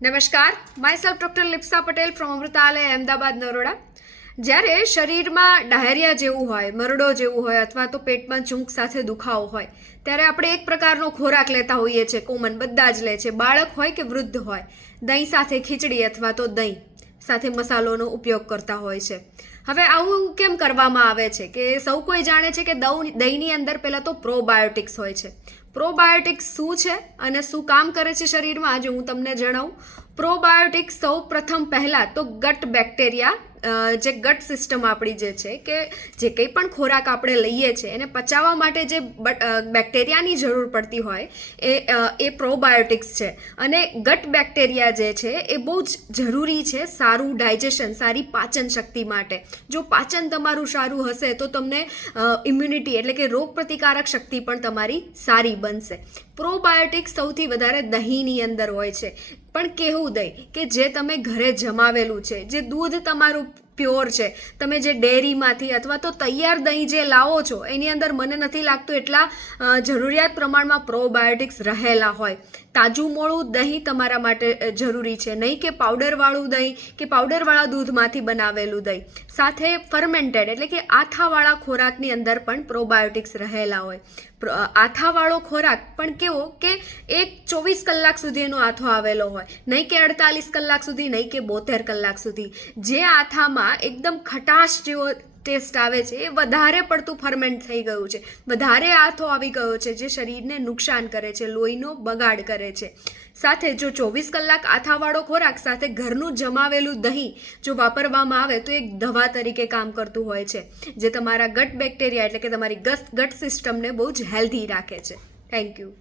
નમસ્કાર, my doctor Lipsa Patel from Amrutalay Ahmedabad Naroda. જ્યારે શરીરમાં ડાયરિયા જેવું હોય, મરડો જેવું હોય અથવા તો પેટમાં ચૂંક સાથે દુખાવો હોય ત્યારે આપણે એક પ્રકારનો ખોરાક લેતા હોઈએ છીએ. કોમન બધા જ લે છે, બાળક હોય કે વૃદ્ધ હોય. દહીં સાથે ખીચડી અથવા તો દહીં સાથે મસાલોનો ઉપયોગ કરતા હોય છે. હવે આવું કેમ કરવામાં આવે છે કે સૌ કોઈ જાણે છે કે દહીંની અંદર પહેલાં તો પ્રોબાયોટિક્સ હોય છે. પ્રોબાયોટિક્સ શું છે અને શું કામ કરે છે શરીરમાં, આજે હું તમને જણાવું. પ્રોબાયોટિક્સ સૌ પ્રથમ પહેલાં તો ગટ બેક્ટેરિયા, જે ગટ સિસ્ટમ આપણી જે છે કે જે કંઈ પણ ખોરાક આપણે લઈએ છીએ એને પચાવવા માટે જે બેક્ટેરિયાની જરૂર પડતી હોય એ પ્રોબાયોટિક્સ છે. અને ગટ બેક્ટેરિયા જે છે એ બહુ જ જરૂરી છે સારું ડાયજેશન, સારી પાચન શક્તિ માટે. જો પાચન તમારું સારું હશે તો તમને ઇમ્યુનિટી એટલે કે રોગ પ્રતિકારક શક્તિ પણ તમારી સારી બનશે. પ્રોબાયોટિક્સ સૌથી વધારે દહીંની અંદર હોય છે, પણ કેવું દહીં કે જે તમે ઘરે જમાવેલું છે, જે દૂધ તમારું પ્યોર છે. તમે જે ડેરીમાંથી અથવા તો તૈયાર દહીં જે લાવો છો એની અંદર મને નથી લાગતું એટલા જરૂરિયાત પ્રમાણમાં પ્રોબાયોટિક્સ રહેલા હોય. તાજું મોળું દહીં તમારા માટે જરૂરી છે, નહીં કે પાવડરવાળું દહીં કે પાવડરવાળા દૂધમાંથી બનાવેલું દહીં. સાથે ફર્મેન્ટેડ એટલે કે આથાવાળા ખોરાકની અંદર પણ પ્રોબાયોટિક્સ રહેલા હોય. આથાવાળો ખોરાક પણ કેવો કે 24 કલાક સુધી એનો આથો આવેલો હોય, નહીં કે 48 કલાક સુધી, નહીં કે 72 કલાક સુધી. જે આથામાં એકદમ ખટાશ જેવો ટેસ્ટ આવે છે એ વધારે પડતું ફર્મેન્ટ થઈ ગયું છે, વધારે આથો આવી ગયો છે, જે શરીરને નુકસાન કરે છે, લોહીનો બગાડ કરે છે. સાથે જો 24 કલાક આથાવાળો ખોરાક સાથે ઘરનું જમાવેલું દહીં જો વાપરવામાં આવે તો એક દવા તરીકે કામ કરતું હોય છે, જે તમારા ગટ બેક્ટેરિયા એટલે કે તમારી ગટ સિસ્ટમને બહુ જ હેલ્ધી રાખે છે. Thank you.